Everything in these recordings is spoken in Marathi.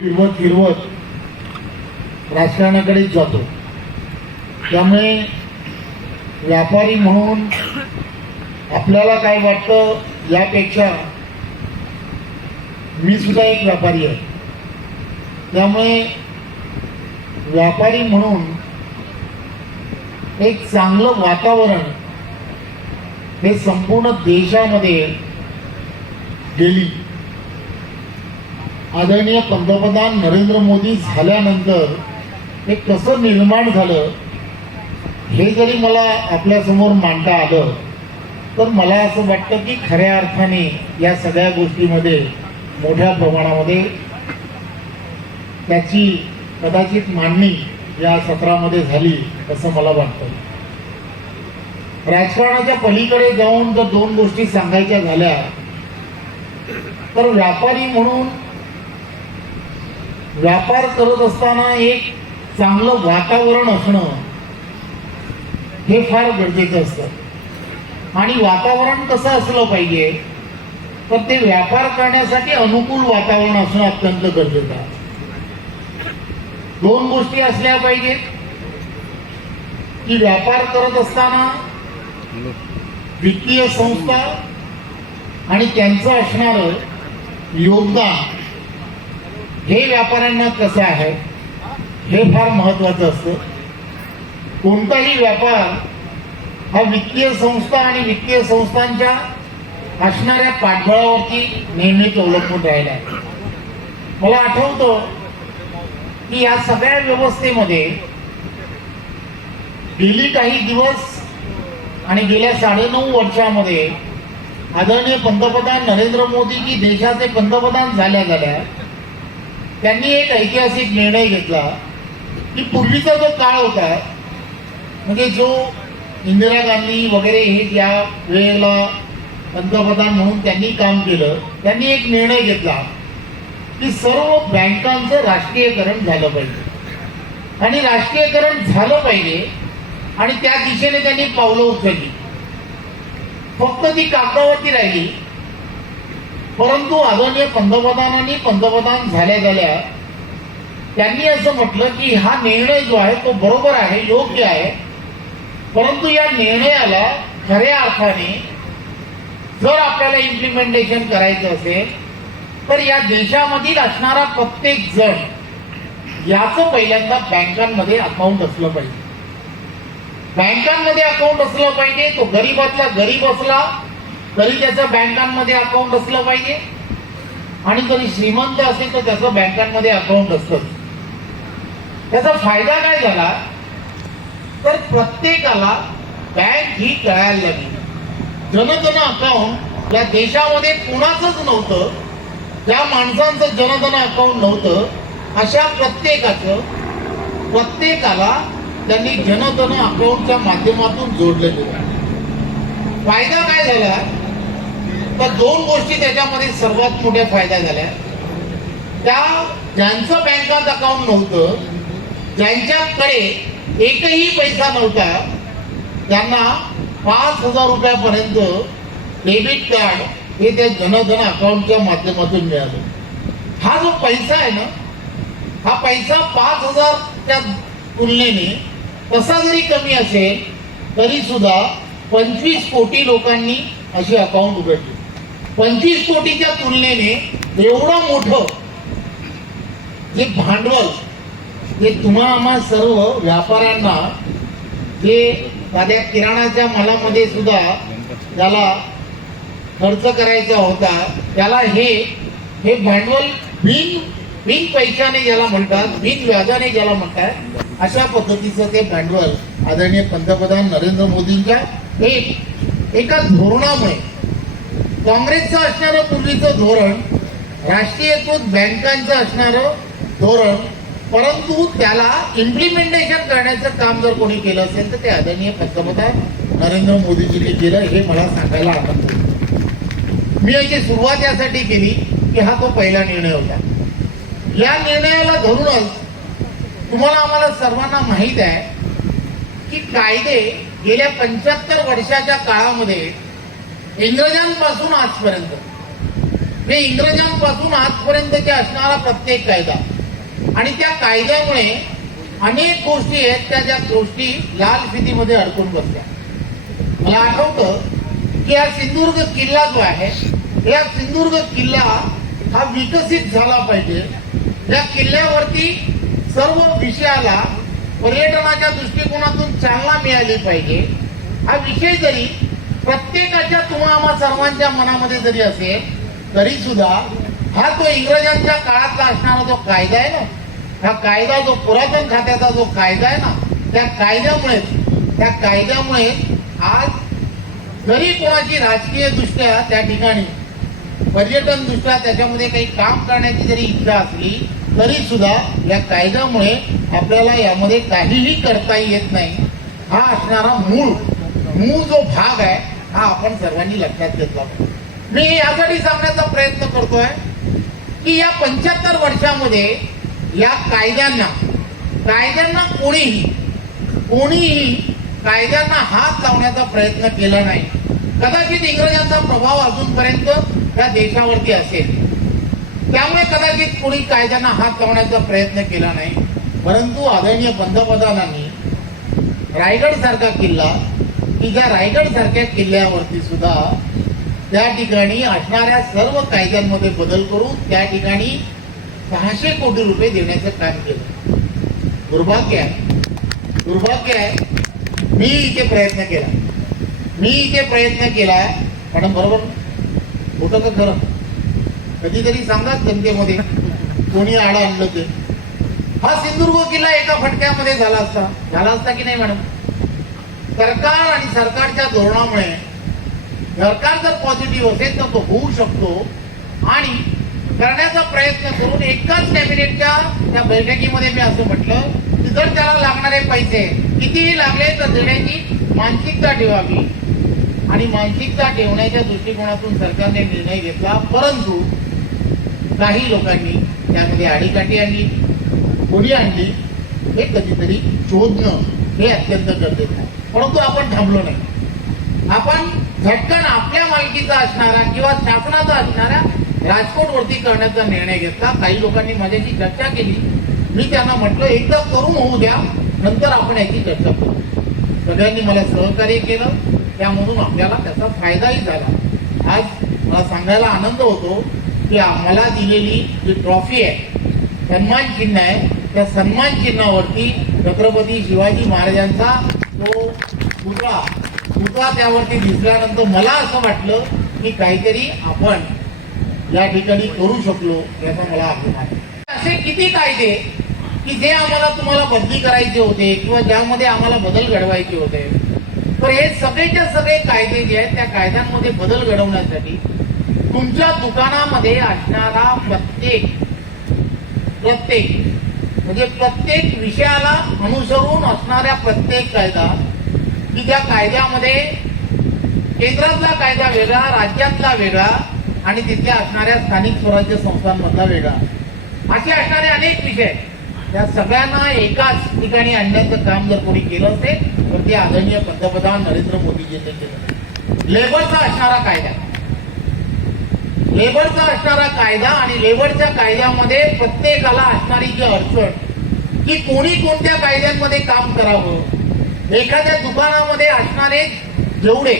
फिरवत फिरवत राजकारणाकडे जातो। त्यामुळे व्यापारी म्हणून आपल्याला काय वाटतं यापेक्षा मी सुद्धा एक व्यापारी आहे। त्यामुळे व्यापारी म्हणून एक चांगलं वातावरण हे संपूर्ण देशामध्ये गेली। आदरणीय पंतप्रधान नरेंद्र मोदी झाल्यानंतर हे कसं निर्माण झालं हे जरी मला आपल्या समोर मांडता आलं तर मला असं वाटतं की खऱ्या अर्थाने या सगळ्या गोष्टीमध्ये मोठ्या प्रमाणामध्ये त्याची कदाचित मांडणी या सत्रामध्ये झाली असं मला वाटतं। राजकारणाच्या पलीकडे जाऊन जर दोन गोष्टी सांगायच्या झाल्या तर व्यापारी म्हणून व्यापार करत असताना एक चांगलं वातावरण असणं हे फार गरजेचं असतं। आणि वातावरण कसं असलं पाहिजे तर ते व्यापार करण्यासाठी अनुकूल वातावरण असणं अत्यंत गरजेचं आहे। दोन गोष्टी असल्या पाहिजेत की व्यापार करत असताना वित्तीय संस्था आणि त्यांचं असणारं योगदान हे व्यापाऱ्यांना कसं आहे हे फार महत्वाचं असतं। कोणताही व्यापार हा वित्तीय संस्था आणि वित्तीय संस्थांच्या असणाऱ्या पाठबळावरती नेहमीच अवलंबून राहिला आहे। मला आठवतं की या सगळ्या व्यवस्थेमध्ये गेली काही दिवस आणि गेल्या 9.5 वर्षामध्ये आदरणीय पंतप्रधान नरेंद्र मोदी जी देशाचे पंतप्रधान झाल्या त्यांनी एक ऐतिहासिक निर्णय घेतला की पूर्वीचा जो काळ होता म्हणजे जो इंदिरा गांधी वगैरे हे ज्या वेळेला पंतप्रधान म्हणून त्यांनी काम केलं त्यांनी एक निर्णय घेतला की सर्व बँकांचं राष्ट्रीयकरण झालं पाहिजे आणि राष्ट्रीयकरण झालं पाहिजे आणि त्या दिशेने त्यांनी पावलं उचलली। फक्त ती कागदावरती राहिली परंतु आदरणीय पंतप्रधानांनी पंतप्रधान झाल्या त्यांनी असं म्हटलं की हा निर्णय जो आहे तो बरोबर आहे योग्य आहे परंतु या निर्णयाला खऱ्या अर्थाने जर आपल्याला इम्प्लिमेंटेशन करायचं असेल तर या देशामधील असणारा प्रत्येक जण याचं पहिल्यांदा बँकांमध्ये अकाउंट असलं पाहिजे। बँकांमध्ये अकाउंट असलं पाहिजे। तो गरीबातला गरीब असला तरी त्याचं बँकांमध्ये अकाउंट असलं पाहिजे आणि जरी श्रीमंत असेल तर त्याचं बँकांमध्ये अकाउंट असतं। त्याचा फायदा काय झाला तर प्रत्येकाला बँक ही कळायला लागली। जनधन अकाउंट या देशामध्ये कुणाचंच नव्हतं। ज्या माणसांचं जनधन अकाउंट नव्हतं अशा प्रत्येकाला त्यांनी जनधन अकाउंटच्या माध्यमातून जोडले गेले। फायदा काय झाला तर दोन गोष्टी त्याच्यामध्ये सर्वात मोठ्या फायदा झाल्या। त्या ज्यांचं बँकात अकाउंट नव्हतं ज्यांच्याकडे एकही पैसा नव्हता त्यांना 5,000 रुपयापर्यंत डेबिट कार्ड हे त्या जनधन अकाउंटच्या माध्यमातून मिळालं। हा जो पैसा आहे ना हा पैसा 5,000च्या तुलनेने तसा जरी कमी असेल तरी सुद्धा 25 कोटी लोकांनी अशी अकाउंट उघडली। 25 कोटीच्या तुलनेने एवढं मोठं जे भांडवल जे आम्हा सर्व व्यापाऱ्यांना जे साध्या किराणाच्या मालामध्ये सुद्धा ज्याला खर्च करायचा होता त्याला हे भांडवल बिन पैशाने ज्याला म्हणतात बिन व्याजाने ज्याला म्हणतात अशा पद्धतीचं ते भांडवल आदरणीय पंतप्रधान नरेंद्र मोदींच्या एका धोरणामुळे काँग्रेसचं असणारं पूर्वीचं धोरण राष्ट्रीयकृत बँकांचं असणारं धोरण परंतु त्याला इम्प्लिमेंटेशन करण्याचं काम जर कोणी केलं असेल तर ते आदरणीय पंतप्रधान नरेंद्र मोदीजींनी केलं हे मला सांगायला आनंद होतो। मी याची सुरुवात यासाठी केली की हा तो पहिला निर्णय होता। या निर्णयाला धरूनच तुम्हाला आम्हाला सर्वांना माहित आहे की कायदे गेल्या 75 वर्षाच्या काळामध्ये इंग्रजांपासून आजपर्यंतचे असणारा प्रत्येक कायदा आणि त्या कायद्यामुळे अनेक गोष्टी आहेत त्या गोष्टी लाल फितीमध्ये अडकून बसल्या. मला आठवतं की हा सिंधुदुर्ग किल्ला जो आहे, या सिंधुदुर्ग किल्ला हा विकसित झाला पाहिजे. या किल्ल्यावरती सर्व विषयाला पर्यटनाच्या दृष्टिकोनातून चालना मिळाली पाहिजे. हा विषय जरी प्रत्येकाच्या तुम्हा आम्हा सर्वांच्या मनामध्ये जरी असेल तरी सुद्धा हा तो इंग्रजांच्या काळातला असणारा जो कायदा आहे ना, हा कायदा जो पुरातन खात्याचा जो कायदा आहे ना, त्या कायद्यामुळे आज जरी कोणाची राजकीय दृष्ट्या त्या ठिकाणी पर्यटन दृष्ट्या त्याच्यामध्ये काही काम करण्याची जरी इच्छा असली तरी सुद्धा या कायद्यामुळे आपल्याला यामध्ये काहीही करता येत नाही. हा असणारा मूळ जो भाग आहे हा आपण सर्वांनी लक्षात घेतला पाहिजे. मी यासाठी सांगण्याचा प्रयत्न करतोय की या 75 वर्षामध्ये या कायद्यांना कोणीही कायद्यांना हात लावण्याचा प्रयत्न केला नाही. कदाचित इंग्रजांचा प्रभाव अजूनपर्यंत या देशावरती असेल, त्यामुळे कदाचित कोणी कायद्यांना हात लावण्याचा प्रयत्न केला नाही. परंतु आदरणीय पंतप्रधानांनी रायगड सारखा किल्ला, की ज्या रायगड सारख्या किल्ल्यावरती सुद्धा त्या ठिकाणी असणाऱ्या सर्व कायद्यांमध्ये बदल करून त्या ठिकाणी 600 कोटी रुपये देण्याचं काम केलं. दुर्भाग्य आहे मी इथे प्रयत्न केला मॅडम, बरोबर होतं का खरं? कधीतरी सांगा जनतेमध्ये कोणी आडा आणलं ते. हा सिंधुदुर्ग किल्ला एका फटक्यामध्ये झाला असता की नाही मॅडम? सरकार आणि सरकारच्या धोरणामुळे सरकार जर पॉझिटिव्ह असेल तर तो होऊ शकतो. आणि करण्याचा प्रयत्न करून एकाच कॅबिनेटच्या त्या बैठकीमध्ये मी असं म्हटलं की जर त्याला लागणारे पैसे कितीही लागले तर देण्याची मानसिकता ठेवावी. आणि मानसिकता ठेवण्याच्या दृष्टिकोनातून सरकारने निर्णय घेतला. परंतु काही लोकांनी त्यामध्ये आडीकाठी आणली, कोणी आणली, हे कधीतरी शोधणं हे अत्यंत गरजेचं आहे. परंतु आपण थांबलो नाही. आपण झटकन आपल्या मालकीचा असणारा किंवा शासनाचा असणारा राजकोटवरती करण्याचा निर्णय घेतला. काही लोकांनी माझ्याशी चर्चा केली. मी त्यांना म्हटलं एकदा करून होऊ द्या, नंतर आपण याची चर्चा करू. सगळ्यांनी मला सहकार्य केलं, त्यामधून आपल्याला त्याचा फायदाही झाला. आज मला सांगायला आनंद होतो की मला दिलेली जी ट्रॉफी आहे, सन्मान चिन्ह आहे, त्या सन्मान चिन्हावरती छत्रपती शिवाजी महाराजांचा तो पुतळा त्यावरती दिसल्यानंतर मला असं वाटलं की काहीतरी आपण या ठिकाणी करू शकलो, याचा मला अभिमान आहे. असे किती कायदे की जे आम्हाला तुम्हाला बदली करायचे होते किंवा ज्यामध्ये आम्हाला बदल घडवायचे होते, तर हे सगळेच्या सगळे कायदे जे आहेत त्या कायद्यांमध्ये बदल घडवण्यासाठी तुमच्या दुकानामध्ये असणारा प्रत्येक विषयाला अनुसरून असणाऱ्या प्रत्येक कायदा, की त्या कायद्यामध्ये केंद्रातला कायदा वेगळा, राज्यातला वेगळा आणि तिथल्या असणाऱ्या स्थानिक स्वराज्य संस्थांमधला वेगळा, असे असणारे अनेक विषय, त्या सगळ्यांना एकाच ठिकाणी आणण्याचं काम जर कोणी केलं असेल तर ते आदरणीय पंतप्रधान नरेंद्र मोदीजींनी केलं. लेबरचा असणारा कायदा आणि लेबरच्या कायद्यामध्ये प्रत्येकाला असणारी जी अडचण की कोणी कोणत्या कायद्यांमध्ये काम करावं, एखाद्या दुकानामध्ये असणारे जेवढे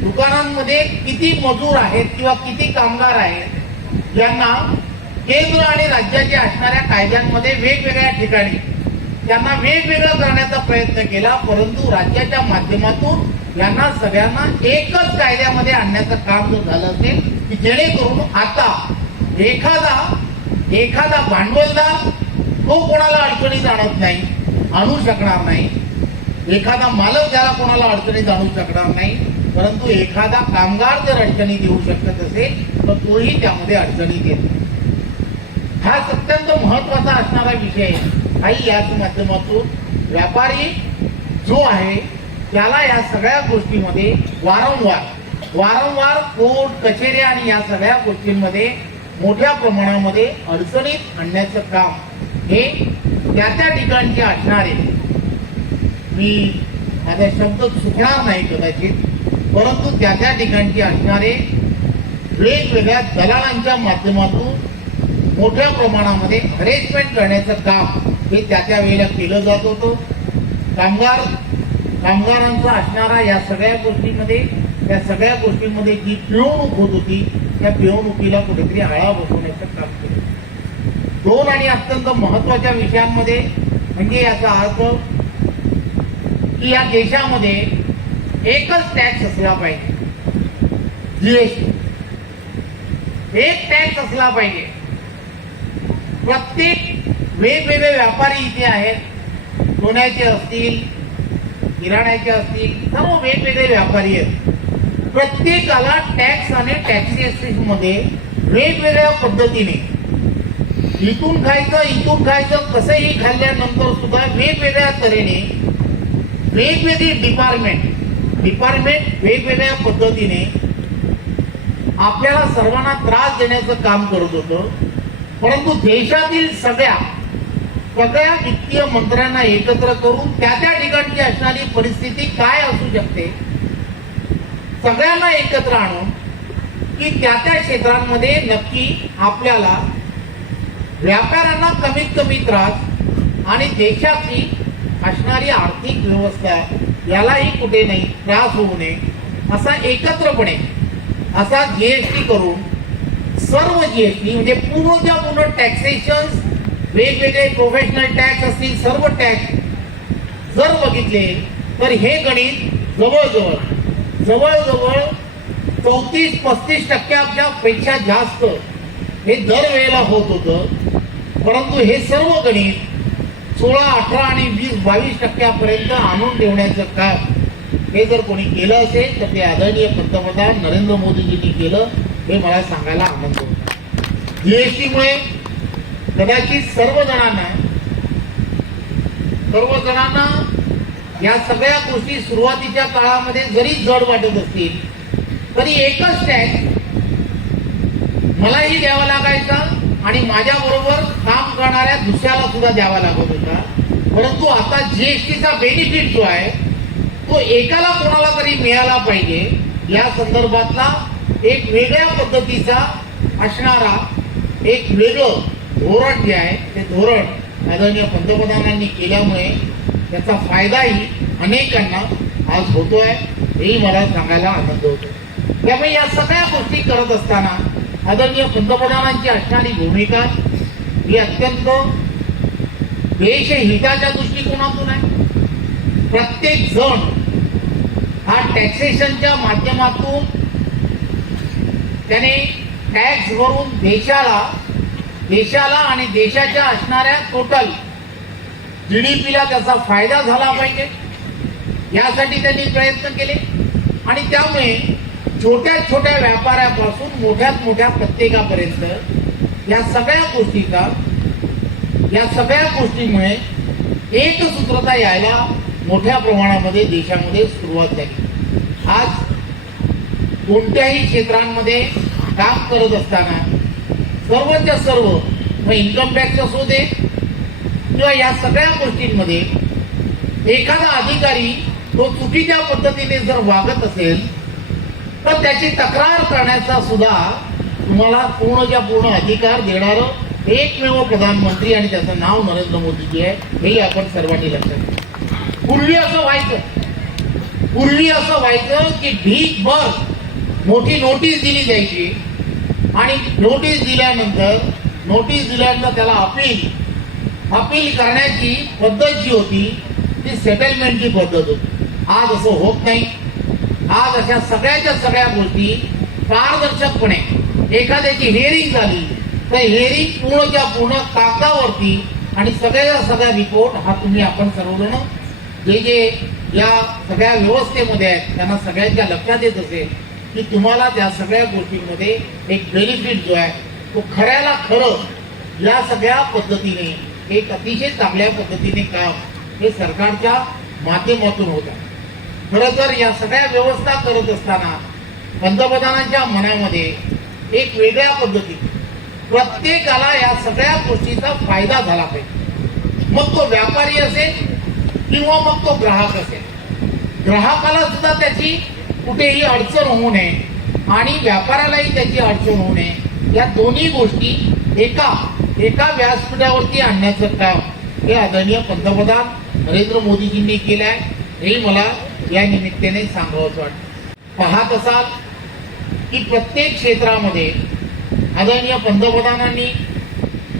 दुकानांमध्ये किती मजूर आहेत किंवा किती कामगार आहेत, यांना केंद्र आणि राज्याच्या असणाऱ्या कायद्यांमध्ये वेगवेगळ्या ठिकाणी त्यांना वेगवेगळं करण्याचा प्रयत्न केला. परंतु राज्याच्या माध्यमातून यांना सगळ्यांना एकच कायद्यामध्ये आणण्याचं काम जर झालं असेल की जेणेकरून आता एखादा भांडवलदार तो कोणाला अडचणीत आणू शकणार नाही, एखादा मालक त्याला कोणाला अडचणीत आणू शकणार नाही, परंतु एखादा कामगार जर अडचणीत येऊ शकत असेल तर तोही त्यामध्ये अडचणीत येतो. हा अत्यंत महत्वाचा असणारा विषय आहे. काही याच माध्यमातून व्यापारी जो आहे त्याला या सगळ्या गोष्टींमध्ये वारंवार कोर्ट कचेऱ्या आणि या सगळ्या गोष्टींमध्ये मोठ्या प्रमाणामध्ये अडचणीत आणण्याचं काम हे त्या ठिकाणचे असणारे, मी माझा शब्द चुकणार नाही कदाचित, परंतु त्या ठिकाणचे असणारे वेगवेगळ्या दलालांच्या माध्यमातून मोठ्या प्रमाणामध्ये हरेसमेंट करण्याचं काम हे त्या वेळेला केलं जात होतं. कामगारांचा असणारा या सगळ्या गोष्टींमध्ये जी पिळवणूक होत होती त्या पिळवणुकीला कुठेतरी आळा बसवण्याचं काम केलं. दोन आणि अत्यंत महत्वाच्या विषयांमध्ये म्हणजे याचा अर्थ की या देशामध्ये एकच टॅक्स असला पाहिजे, जीएसटी एक टॅक्स असला पाहिजे. प्रत्येक वेगवेगळे व्यापारी इथे आहेत, सोन्याचे असतील, किराण्याचे असतील, सर्व वेगवेगळे व्यापारी आहेत. प्रत्येकाला टॅक्स आणि टॅक्सेशन मध्ये वेगवेगळ्या पद्धतीने इथून खायचं कसंही खाल्ल्यानंतर सुद्धा वेगवेगळ्या तऱ्हेने वेगवेगळी डिपार्टमेंट वेगवेगळ्या पद्धतीने आपल्याला सर्वांना त्रास देण्याचं काम करत होतं. परंतु देशातील सगळ्या वित्तीय मंत्र्यांना एकत्र करून त्या ठिकाणची असणारी परिस्थिती काय असू शकते सगळ्यांना एकत्र आणून की त्या क्षेत्रांमध्ये नक्की आपल्याला व्यापाऱ्यांना कमीत कमी त्रास आणि देशाची असणारी आर्थिक व्यवस्था यालाही कुठे नाही त्रास होऊ नये असा एकत्रपणे असा जीएसटी करून सर्व जीएसटी म्हणजे पूर्ण टॅक्सेशन वेगवेगळे प्रोफेशनल टॅक्स असतील सर्व टॅक्स जर बघितले तर हे गणित जवळजवळ 34-35% पेक्षा जास्त हे दरवेळेला होत होतं. परंतु हे सर्व गणित 16, 18 आणि 20, 22% आणून ठेवण्याचं काम हे जर कोणी केलं असेल तर ते आदरणीय पंतप्रधान नरेंद्र मोदीजींनी केलं हे मला सांगायला आनंद होतो. जीएसटीमुळे कदाचित सर्वजणांना या सगळ्या गोष्टी सुरुवातीच्या काळामध्ये जरी जड वाटत असतील तरी एकच टॅक्स मलाही द्यावा लागायचा आणि माझ्या बरोबर काम करणाऱ्या दुसऱ्याला सुद्धा द्यावा लागत होता. परंतु आता जीएसटीचा बेनिफिट जो आहे तो एकाला कोणाला तरी मिळाला पाहिजे या संदर्भातला एक वेगळ्या पद्धतीचा असणारा एक वेगळं धोरण जे आहे ते धोरण आदरणीय पंतप्रधानांनी केल्यामुळे त्याचा फायदाही अनेकांना आज होतोय हेही मला सांगायला आनंद होतो. त्यामुळे या सगळ्या गोष्टी करत असताना आदरणीय पंतप्रधानांची असणारी भूमिका ही अत्यंत देशहिताच्या दृष्टिकोनातून आहे. प्रत्येक जण हा टॅक्सेशनच्या माध्यमातून त्याने टॅक्स भरून देशाला आणि देशाच्या असणाऱ्या टोटल जीडीपीला त्याचा फायदा झाला पाहिजे यासाठी त्यांनी प्रयत्न केले. आणि त्यामुळे छोट्या व्यापाऱ्यापासून मोठ्या प्रत्येकापर्यंत या सगळ्या गोष्टीमुळे एक सूत्रता यायला मोठ्या प्रमाणामध्ये देशामध्ये सुरुवात झाली. आज कोणत्याही क्षेत्रांमध्ये काम करत असताना सर्वच्या सर्व मग इन्कम टॅक्स असू दे किंवा या सगळ्या गोष्टींमध्ये एखादा अधिकारी तो चुकीच्या पद्धतीने जर वागत असेल तर त्याची तक्रार करण्याचा सुद्धा तुम्हाला पूर्ण अधिकार देणारं एकमेव प्रधानमंत्री आणि त्याचं नाव नरेंद्र मोदीजी आहे हेही आपण सर्वांनी लक्षात घ्या. पूर्वी असं व्हायचं की ढीकभर मोठी नोटीस दिली जायची आणि नोटीस दिल्यानंतर त्याला अपील करण्याची पद्धत जी होती ती सेटलमेंटची पद्धत होती. आज असं होत नाही. आज अशा सगळ्या गोष्टी पारदर्शकपणे एखाद्याची हिअरिंग झाली तर हिअरिंग पूर्ण कागदावरती आणि सगळ्या रिपोर्ट हा तुम्ही आपण सर्वजण जे या सगळ्या व्यवस्थेमध्ये आहेत त्यांना सगळ्यांच्या लक्षात येत असेल की तुम्हाला त्या सगळ्या गोष्टींमध्ये एक बेनिफिट जो आहे तो खऱ्याला खरं या सगळ्या पद्धतीने एक अतिशय चांगल्या पद्धतीने काम हे सरकारच्या माध्यमातून होत आहे. खरं तर या सगळ्या व्यवस्था करत असताना पंतप्रधानांच्या मनामध्ये एक वेगळ्या पद्धतीने प्रत्येकाला या सगळ्या गोष्टीचा फायदा झाला पाहिजे. मग तो व्यापारी असेल किंवा मग तो ग्राहक असेल. ग्राहकाला सुद्धा त्याची कुठेही अडचण होऊ नये आणि व्यापाऱ्यालाही त्याची अडचण होऊ नये या दोन्ही गोष्टी एका व्यासपीठावरती आणण्याचं काम हे आदरणीय पंतप्रधान नरेंद्र मोदीजींनी केलं आहे, हे मला या निमित्ताने सांगावंच वाटतं. पाहत असाल की प्रत्येक क्षेत्रामध्ये आदरणीय पंतप्रधानांनी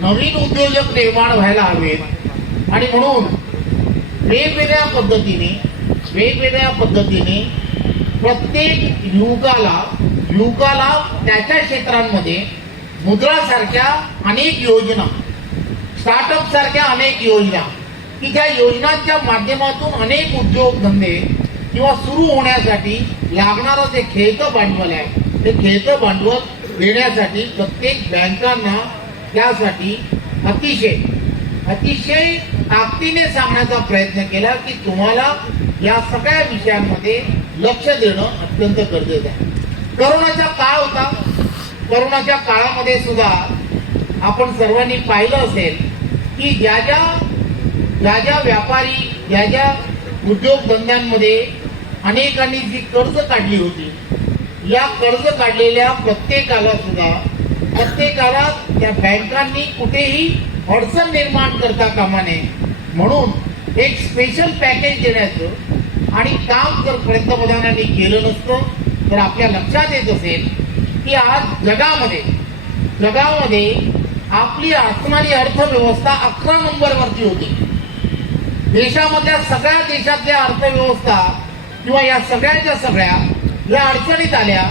नवीन उद्योजक निर्माण व्हायला हवेत आणि म्हणून वेगवेगळ्या पद्धतीने प्रत्येक युवकाला त्याच्या क्षेत्रांमध्ये मुद्रासारख्या अनेक योजना, स्टार्टअप सारख्या अनेक योजना की ज्या योजनांच्या माध्यमातून अनेक उद्योगधंदे किंवा सुरू होण्यासाठी लागणारं जे खेळतं भांडवल आहे ते खेळतं भांडवल देण्यासाठी प्रत्येक बँकांना त्यासाठी अतिशय ताकदीने सांगण्याचा प्रयत्न केला की तुम्हाला या सगळ्या विषयांमध्ये लक्ष देणं अत्यंत गरजेचं आहे. करोनाचा काळ होता. करोनाच्या काळामध्ये सुद्धा आपण सर्वांनी पाहिलं असेल की ज्या ज्या व्यापारी, ज्या उद्योगधंद्यांमध्ये अनेकांनी जी कर्ज काढली होती, या कर्ज काढलेल्या प्रत्येकाला त्या बँकांनी कुठेही अडचण निर्माण करता कामा नये म्हणून एक स्पेशल पॅकेज देण्याचं आणि काम जर पंतप्रधानांनी केलं नसतं तर आपल्या लक्षात येत असेल की आज जगामध्ये आपली असणारी अर्थव्यवस्था 11 नंबरवरती होती. सगळ्या देशातल्या अर्थव्यवस्था किंवा या सगळ्या या अडचणीत आल्या,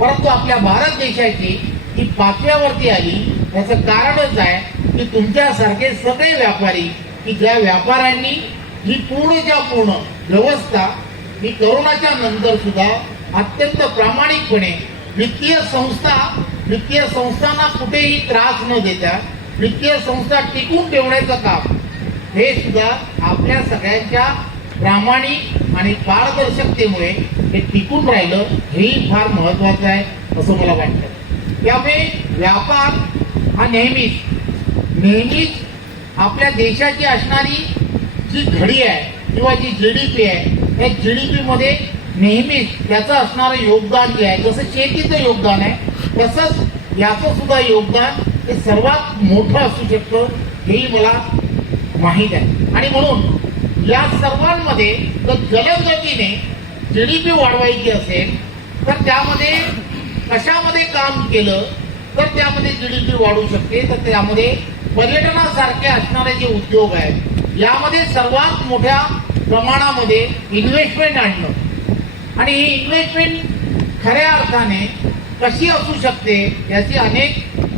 परंतु आपल्या भारत देशाची ही 5व्यावरती आली. याचं कारणच आहे की तुमच्यासारखे सगळे व्यापारी की ज्या व्यापाऱ्यांनी ही पूर्णच्या पूर्ण व्यवस्था ही करोनाच्या नंतर सुद्धा अत्यंत प्रामाणिकपणे वित्तीय संस्थांना कुठेही त्रास न देता वित्तीय संस्था टिकून ठेवण्याचं काम हे सुद्धा आपल्या सगळ्यांच्या प्रामाणिक आणि पारदर्शकतेमुळे हे टिकून राहिलं, हेही फार महत्वाचं आहे असं मला वाटतं. त्यामुळे व्यापार हा नेहमीच आपल्या देशाची असणारी जी घडी आहे किंवा जी GDP आहे, त्या GDP मध्ये नेहमीच त्याचं असणारं योगदान जे आहे, जसं शेतीचं योगदान आहे तसंच याचं सुद्धा योगदान हे सर्वात मोठं असू शकतं, हेही मला माहीत आहे. आणि म्हणून या सर्वांमध्ये जर जलद गतीने GDP वाढवायची असेल तर त्यामध्ये कशामध्ये काम केलं तर त्यामध्ये GDP वाढू शकते. तर त्यामध्ये पर्यटनासारखे असणारे जे उद्योग आहेत यामध्ये सर्वात मोठ्या प्रमाणामध्ये इन्व्हेस्टमेंट आणणं आणि ही इन्व्हेस्टमेंट खऱ्या अर्थाने कशी असू शकते याची अनेक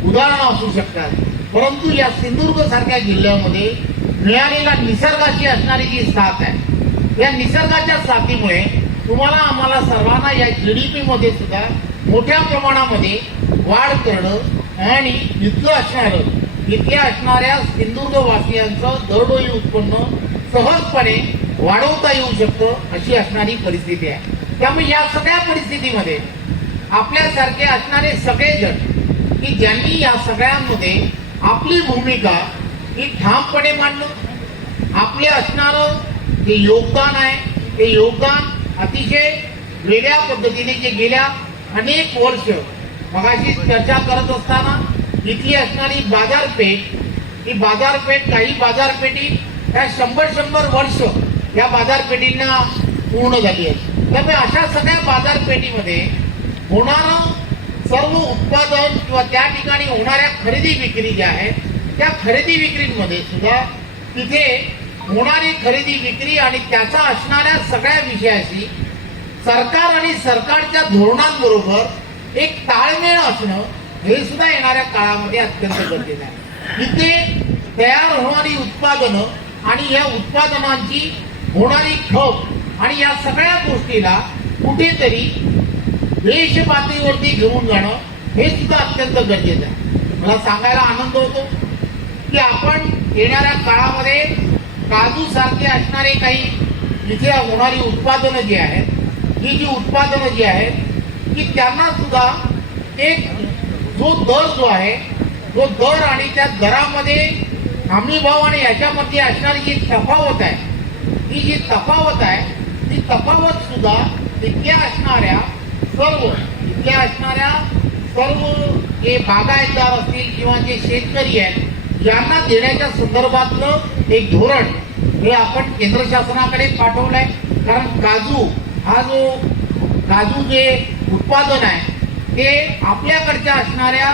उदाहरणं असू शकतात. परंतु या सिंधुदुर्ग सारख्या जिल्ह्यामध्ये मिळालेला निसर्गाची असणारी जी साथ आहे, या निसर्गाच्या साथीमुळे तुम्हाला आम्हाला सर्वांना या GDP मध्ये सुद्धा मोठ्या प्रमाणामध्ये वाढ करणं आणि इथल्या असणाऱ्या सिंधुदुर्ग वासियांचं दरडोई उत्पन्न सहजपणे वाढवता येऊ शकतं अशी असणारी परिस्थिती आहे. त्यामुळे या सगळ्या परिस्थितीमध्ये आपल्यासारखे असणारे सगळेजण की ज्यांनी या सगळ्यांमध्ये आपली भूमिका ही ठामपणे मांडणं, आपले असणारं जे योगदान आहे ते योगदान अतिशय वेगळ्या पद्धतीने जे गेल्या अनेक वर्ष मगाशी चर्चा करत असताना इथली असणारी बाजारपेठ काही बाजारपेठी ह्या 100 वर्ष या बाजारपेठींना पूर्ण झाली आहे. त्यामुळे अशा सगळ्या बाजारपेठीमध्ये होणारं सर्व उत्पादन किंवा त्या ठिकाणी होणाऱ्या खरेदी विक्री ज्या आहेत त्या खरेदी विक्रीमध्ये सुद्धा तिथे होणारी खरेदी विक्री आणि त्याचा असणाऱ्या सगळ्या विषयाशी सरकार आणि सरकारच्या धोरणांबरोबर एक ताळमेळ असणं हे सुद्धा येणाऱ्या काळामध्ये अत्यंत गरजेचं आहे. इथे तयार होणारी उत्पादनं आणि या उत्पादनांची होणारी खप आणि या सगळ्या गोष्टीला कुठेतरी देश पातळीवरती घेऊन जाणं हे सुद्धा अत्यंत गरजेचं आहे. मला सांगायला आनंद होतो की आपण येणाऱ्या काळामध्ये काजू सारखे असणारे काही इथे होणारी उत्पादनं जी आहेत, ही जी उत्पादनं जी आहेत की त्यांना सुद्धा एक जो दर आणि त्या दरामध्ये हमी भाव आणि याच्यामध्ये असणारी जी तफावत आहे, ही जी तफावत आहे ती तफावत सुद्धा इथल्या असणाऱ्या सर्व जे बागायतदार असतील किंवा जे शेतकरी आहेत यांना देण्याच्या संदर्भातलं एक धोरण हे आपण केंद्र शासनाकडे पाठवलंय. कारण काजू जे उत्पादन आहे ते आपल्याकडच्या असणाऱ्या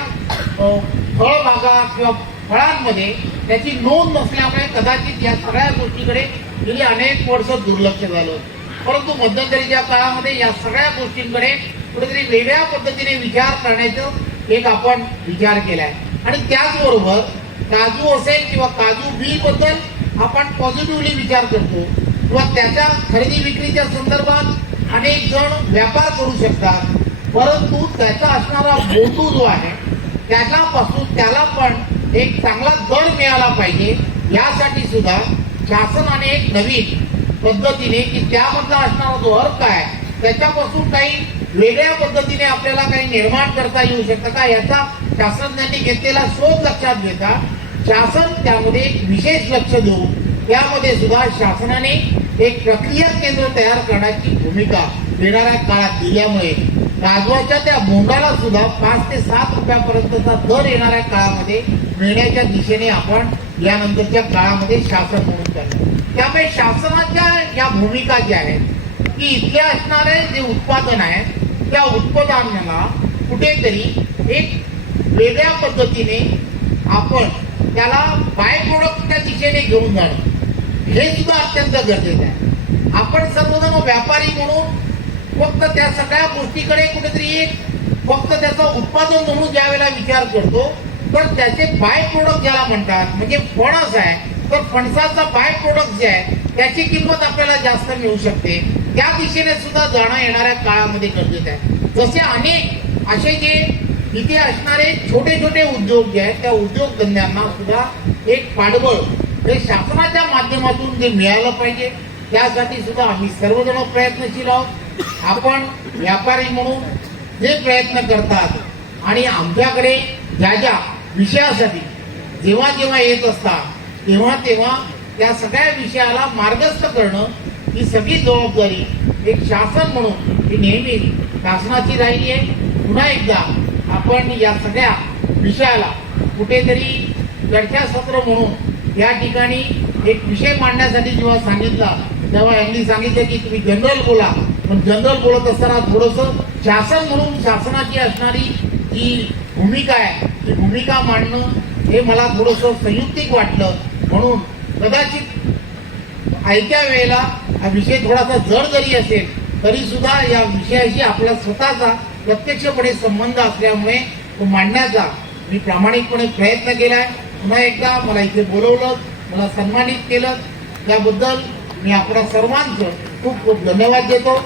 फळबागा किंवा फळांमध्ये त्याची नोंद नसल्यामुळे कदाचित या सगळ्या गोष्टीकडे गेली अनेक वर्ष दुर्लक्ष झालं. परंतु मध्यंतरीच्या काळामध्ये या सगळ्या गोष्टींकडे कुठेतरी वेगळ्या पद्धतीने विचार करण्याचं एक आपण विचार केलाय. आणि त्याचबरोबर काजू असेल किंवा काजू बी बद्दल आपण पॉझिटिव्हली विचार करतो किंवा त्याच्या खरेदी विक्रीच्या संदर्भात अनेक जण व्यापार करू शकतात. परंतु त्याचा असणारा बोटू जो आहे त्याच्यापासून त्याला पण एक चांगला दर मिळाला पाहिजे. यासाठी सुद्धा शासनाने एक नवीन पद्धतीने की त्यामधला असणारा जो अर्थ आहे त्याच्यापासून काही वेगळ्या पद्धतीने आपल्याला काही निर्माण करता येऊ शकतं का याचा शासनाने घेतलेला शोध लक्षात घेता शासन त्यामध्ये एक विशेष लक्ष देऊन त्यामध्ये सुद्धा शासनाने एक प्रक्रिया केंद्र तयार करण्याची भूमिका येणाऱ्या काळात दिल्यामुळे काजवाच्या त्या बोंडाला सुद्धा 5 ते 7 रुपयापर्यंतचा दर येणाऱ्या काळामध्ये मिळण्याच्या दिशेने आपण यानंतरच्या काळामध्ये शासन म्हणून करणार. त्यामुळे शासनाच्या या भूमिका ज्या आहेत की इथल्या असणारे जे उत्पादन आहे त्या उत्पादनाला कुठेतरी एक वेगळ्या पद्धतीने आपण त्याला बाय प्रोडक्टच्या दिशेने घेऊन जाणं हे सुद्धा अत्यंत गरजेचं आहे. आपण सर्वजण व्यापारी म्हणून फक्त त्या सगळ्या गोष्टीकडे कुठेतरी एक फक्त त्याचा उत्पादन म्हणून ज्या वेळेला विचार करतो तर त्याचे बाय प्रोडक्ट ज्याला म्हणतात म्हणजे फणस आहे तर फणसाचा बाय प्रोडक्ट जे आहे त्याची किंमत आपल्याला जास्त मिळू शकते. त्या दिशेने सुद्धा जाणं येणाऱ्या काळामध्ये गरजेचं आहे. जसे अनेक असे जे इथे असणारे छोटे छोटे उद्योग जे आहेत त्या उद्योगधंद्यांना सुद्धा एक पाठबळ हे शासनाच्या माध्यमातून जे मिळालं पाहिजे त्यासाठी सुद्धा आम्ही सर्वजण प्रयत्नशील आहोत. आपण व्यापारी म्हणून जे प्रयत्न करतात आणि आमच्याकडे ज्या ज्या विषयासाठी जेव्हा जेव्हा येत असतात तेव्हा तेव्हा त्या सगळ्या विषयाला मार्गस्थ करणं ही सगळी जबाबदारी एक शासन म्हणून ही नेहमी शासनाची राहिली आहे. पुन्हा एकदा आपण या सगळ्या विषयाला कुठेतरी चर्चासत्र म्हणून या ठिकाणी एक विषय मांडण्यासाठी जेव्हा सांगितला तेव्हा यांनी सांगितलं की तुम्ही जनरल बोला, पण जनरल बोलत असताना थोडंसं शासन म्हणून शासनाची असणारी जी भूमिका आहे ती भूमिका मांडणं हे मला थोडंसं संयुक्तिक वाटलं. म्हणून कदाचित ऐक्या वेळेला हा विषय थोडासा जड जरी असेल तरी सुद्धा या विषयाशी आपला स्वतःचा प्रत्यक्षपणे संबंध असल्यामुळे तो मांडण्याचा मी प्रामाणिकपणे प्रयत्न केलाय. पुन्हा एकदा मला इथे बोलवलं, मला सन्मानित केलं त्याबद्दल मी आपल्या सर्वांचं खूप खूप धन्यवाद देतो.